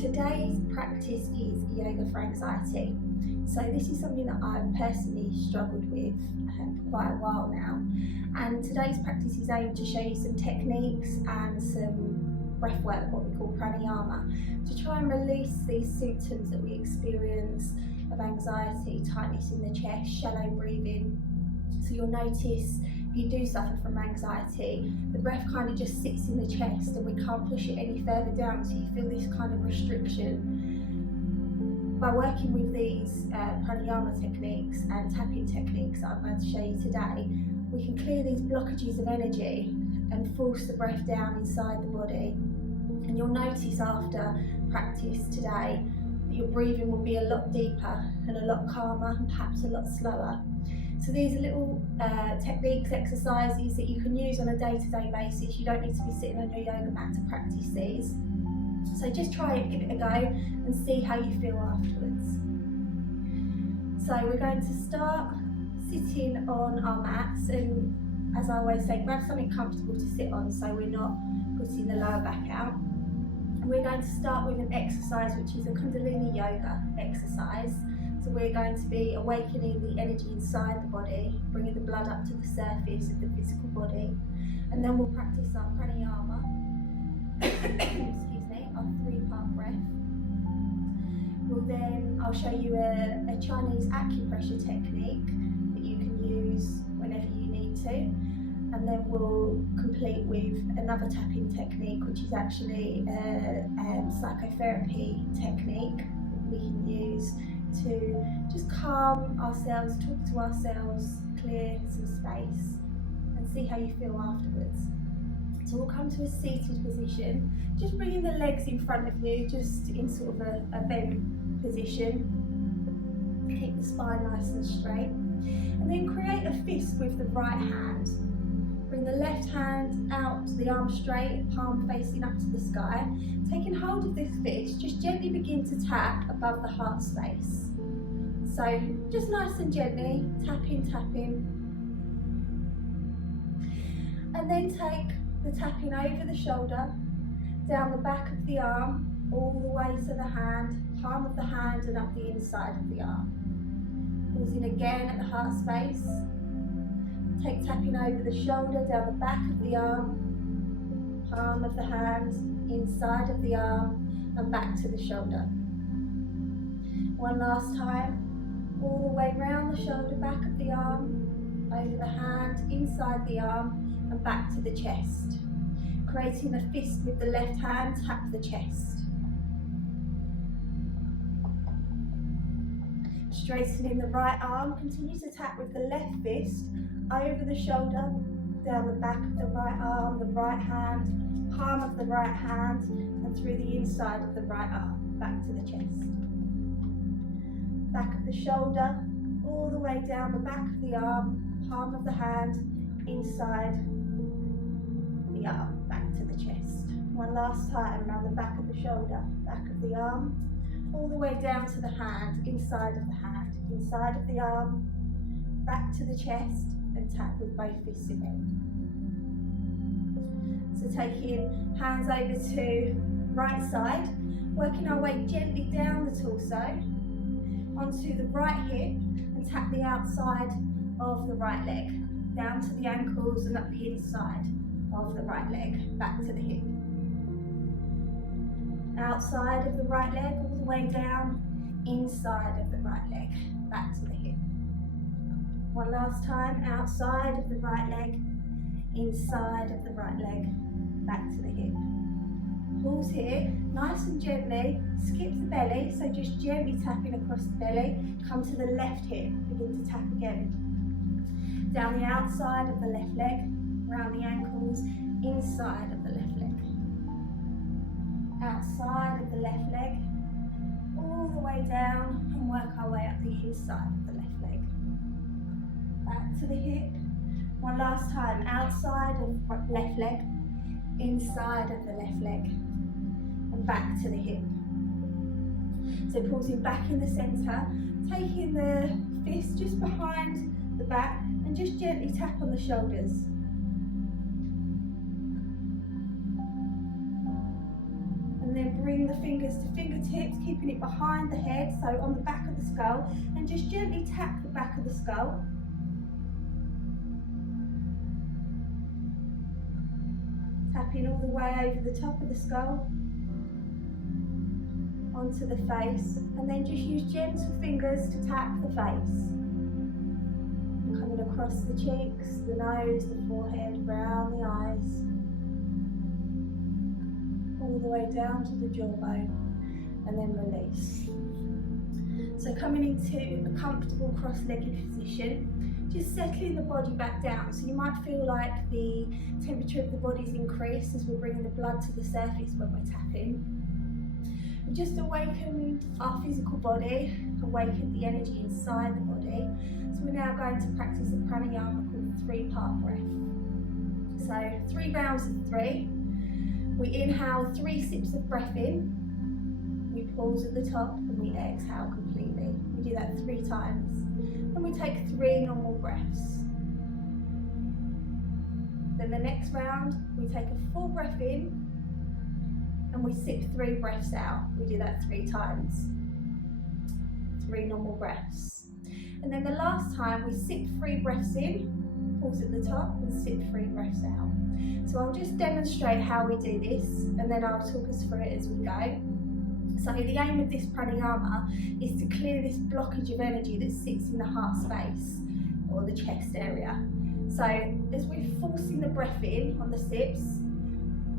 Today's practice is yoga for anxiety. So this is something that I've personally struggled with for quite a while now. And today's practice is aimed to show you some techniques and some breath work, what we call pranayama, to try and release these symptoms that we experience of anxiety, tightness in the chest, shallow breathing. So you'll notice if you do suffer from anxiety, the breath kind of just sits in the chest and we can't push it any further down, so you feel this kind of restriction. By working with these pranayama techniques and tapping techniques that I'm going to show you today, we can clear these blockages of energy and force the breath down inside the body. And you'll notice after practice today that your breathing will be a lot deeper and a lot calmer and perhaps a lot slower. So these are little techniques, exercises that you can use on a day-to-day basis. You don't need to be sitting on your yoga mat to practice these. So just try it, give it a go and see how you feel afterwards. So we're going to start sitting on our mats, and as I always say, grab something comfortable to sit on so we're not putting the lower back out. We're going to start with an exercise which is a Kundalini yoga exercise. So we're going to be awakening the energy inside the body, bringing the blood up to the surface of the physical body, and then we'll practice our pranayama, excuse me, our 3-part breath. I'll show you a Chinese acupressure technique that you can use whenever you need to, and then we'll complete with another tapping technique, which is actually a psychotherapy technique that we can use to just calm ourselves, talk to ourselves, clear some space, and see how you feel afterwards. So we'll come to a seated position, just bringing the legs in front of you, just in sort of a bent position. Keep the spine nice and straight. And then create a fist with the right hand. Bring the left hand out, the arm straight, palm facing up to the sky. Taking hold of this fist, just gently begin to tap above the heart space. So just nice and gently, tapping, tapping. And then take the tapping over the shoulder, down the back of the arm, all the way to the hand, palm of the hand and up the inside of the arm. Pausing again at the heart space. Take tapping over the shoulder, down the back of the arm, palm of the hand, inside of the arm, and back to the shoulder. One last time, all the way round the shoulder, back of the arm, over the hand, inside the arm, and back to the chest. Creating a fist with the left hand, tap the chest. Straightening the right arm, continue to tap with the left fist, over the shoulder, down the back of the right arm, the right hand, palm of the right hand, and through the inside of the right arm, back to the chest. Back of the shoulder, all the way down the back of the arm, palm of the hand, inside the arm, back to the chest. One last time, around the back of the shoulder, back of the arm, all the way down to the hand, inside of the hand, inside of the arm, back to the chest, and tap with both fists again. So taking hands over to right side, working our way gently down the torso, onto the right hip, and tap the outside of the right leg, down to the ankles and up the inside of the right leg, back to the hip. Outside of the right leg, all the way down, inside of the right leg, back to the hip. One last time, outside of the right leg, inside of the right leg, back to the hip. Pause here, nice and gently, skip the belly, so just gently tapping across the belly, come to the left hip, begin to tap again. Down the outside of the left leg, around the ankles, inside of the left leg. Outside of the left leg, all the way down, and work our way up the inside of the left leg. Back to the hip. One last time, outside of the left leg, inside of the left leg, and back to the hip. So pausing back in the centre, taking the fist just behind the back, and just gently tap on the shoulders. And then bring the fingers to fingertips, keeping it behind the head, so on the back of the skull, and just gently tap the back of the skull. Tapping all the way over the top of the skull, onto the face, and then just use gentle fingers to tap the face. Coming across the cheeks, the nose, the forehead, around the eyes, all the way down to the jawbone, and then release. So coming into a comfortable cross-legged position, just settling the body back down. So you might feel like the temperature of the body's increased as we're bringing the blood to the surface when we're tapping. We just awaken our physical body, awaken the energy inside the body. So we're now going to practice a pranayama called 3-part breath. So 3 rounds of 3. We inhale 3 sips of breath in. We pause at the top and we exhale completely. We do that 3 times. And we take 3 normal breaths. Then the next round, we take a full breath in and we sip 3 breaths out. We do that 3 times. 3 normal breaths. And then the last time, we sip 3 breaths in, pause at the top and sip 3 breaths out. So I'll just demonstrate how we do this and then I'll talk us through it as we go. So the aim of this pranayama is to clear this blockage of energy that sits in the heart space or the chest area. So as we're forcing the breath in on the sips,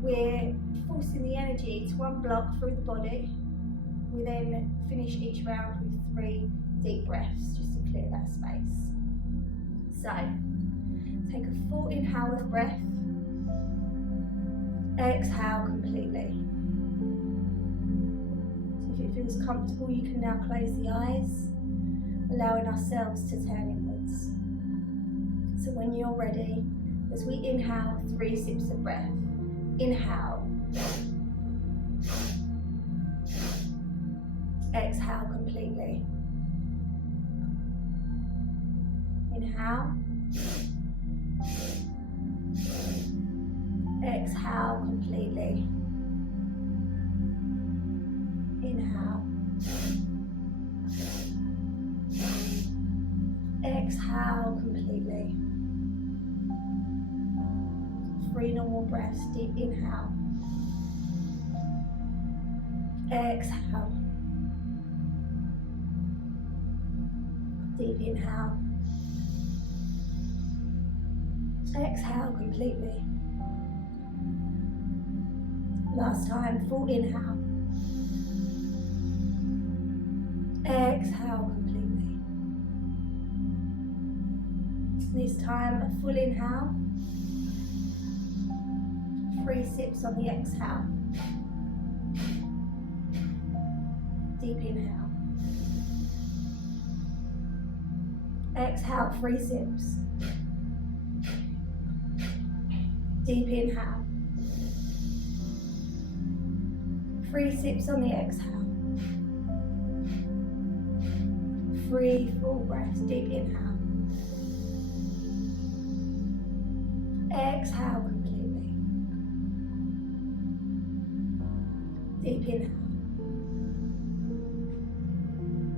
we're forcing the energy to unblock through the body. We then finish each round with 3 deep breaths just to clear that space. So take a full inhale of breath, exhale completely. If it feels comfortable, you can now close the eyes, allowing ourselves to turn inwards. So when you're ready, as we inhale 3 sips of breath, inhale, exhale completely. Inhale, exhale completely. Inhale, exhale completely. 3 normal breaths, deep inhale, exhale, deep inhale, exhale completely. Last time, full inhale, exhale completely. This time, a full inhale, 3 sips on the exhale. Deep inhale. Exhale, 3 sips. Deep inhale. 3 sips on the exhale. 3 full breaths, deep inhale. Exhale completely. Deep inhale.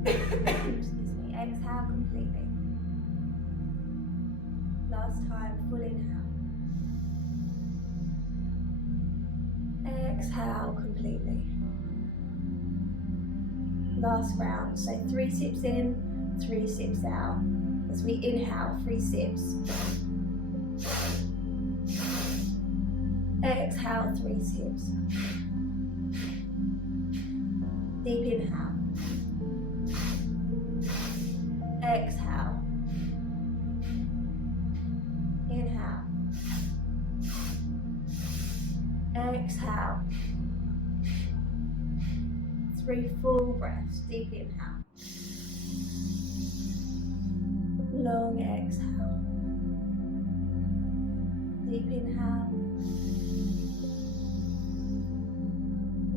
Excuse me, exhale completely. Last time, full inhale. Exhale completely. Last round, so 3 sips in, 3 sips out. As we inhale, 3 sips. Exhale, 3 sips. Deep inhale. Exhale. Inhale. Exhale. 3 full breaths. Deep inhale. Long exhale. Deep inhale.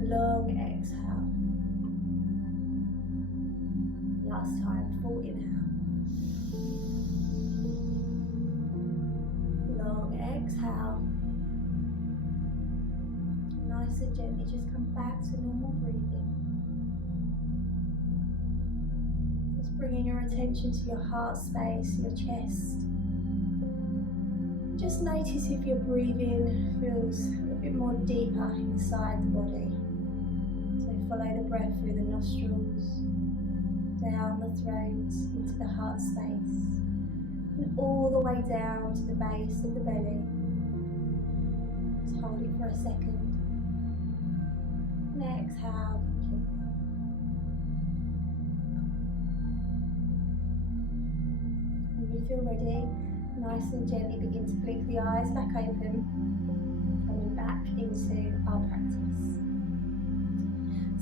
Long exhale. Last time, full inhale. Long exhale. Nice and gently just come back to normal breathing. Just bringing your attention to your heart space, your chest. Just notice if your breathing feels a bit more deeper inside the body. So follow the breath through the nostrils, down the throat, into the heart space, and all the way down to the base of the belly. Just hold it for a second. And exhale completely. When you feel ready, nice and gently begin to blink the eyes back open, coming back into our practice.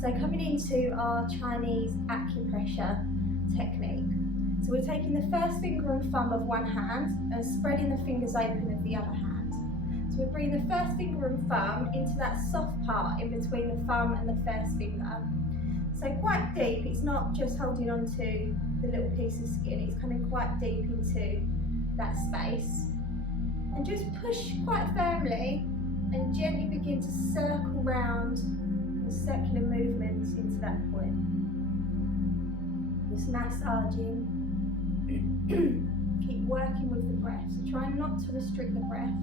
So coming into our Chinese acupressure technique. So we're taking the first finger and thumb of one hand and spreading the fingers open of the other hand. So we're bringing the first finger and thumb into that soft part in between the thumb and the first finger. So quite deep, it's not just holding on to the little piece of skin, it's coming quite deep into that space. And just push quite firmly and gently begin to circle round in circular movements into that point. Just massaging. Keep working with the breath. So try not to restrict the breath.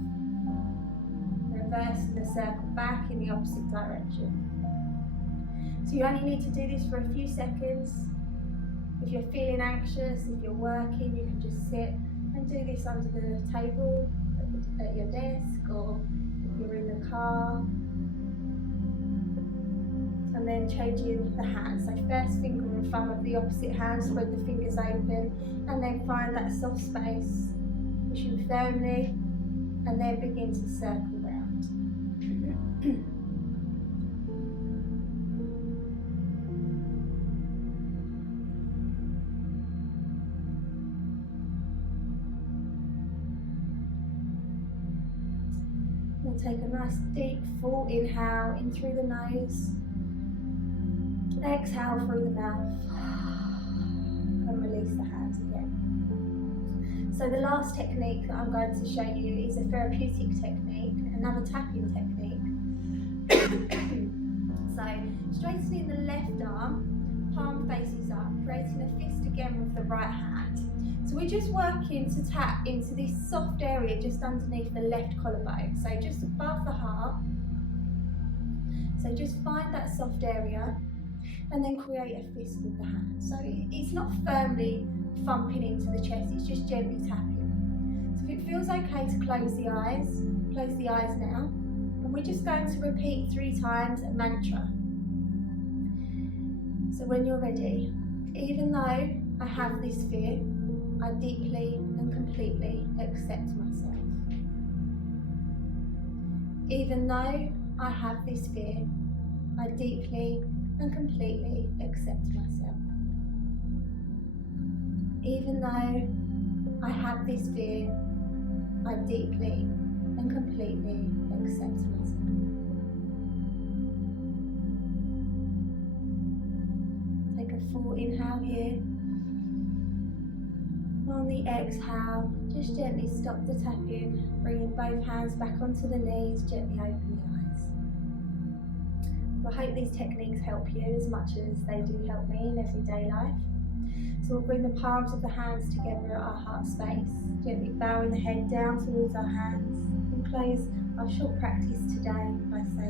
Reversing the circle back in the opposite direction. So you only need to do this for a few seconds. If you're feeling anxious, if you're working, you can just sit and do this under the table, at your desk, or if you're in the car. And then changing the hands. So first finger and thumb of the opposite hand, spread the fingers open, and then find that soft space, pushing firmly, and then begin to circle round. We'll take a nice deep full inhale in through the nose. Exhale through the mouth and release the hands again. So the last technique that I'm going to show you is a therapeutic technique, another tapping technique. So straightening the left arm, palm faces up, creating a fist again with the right hand. So we're just working to tap into this soft area just underneath the left collarbone, so just above the heart. So just find that soft area and then create a fist with the hand. So it's not firmly thumping into the chest, it's just gently tapping. So if it feels okay to close the eyes now. And we're just going to repeat 3 times a mantra. So when you're ready, even though I have this fear, I deeply and completely accept myself. Even though I have this fear, I deeply and completely accept myself. Even though I have this fear, I deeply and completely accept myself. Take a full inhale here. On the exhale, just gently stop the tapping, bringing both hands back onto the knees, gently open the eyes. I hope these techniques help you as much as they do help me in everyday life. So we'll bring the palms of the hands together at our heart space, gently bowing the head down towards our hands, and close our short practice today by saying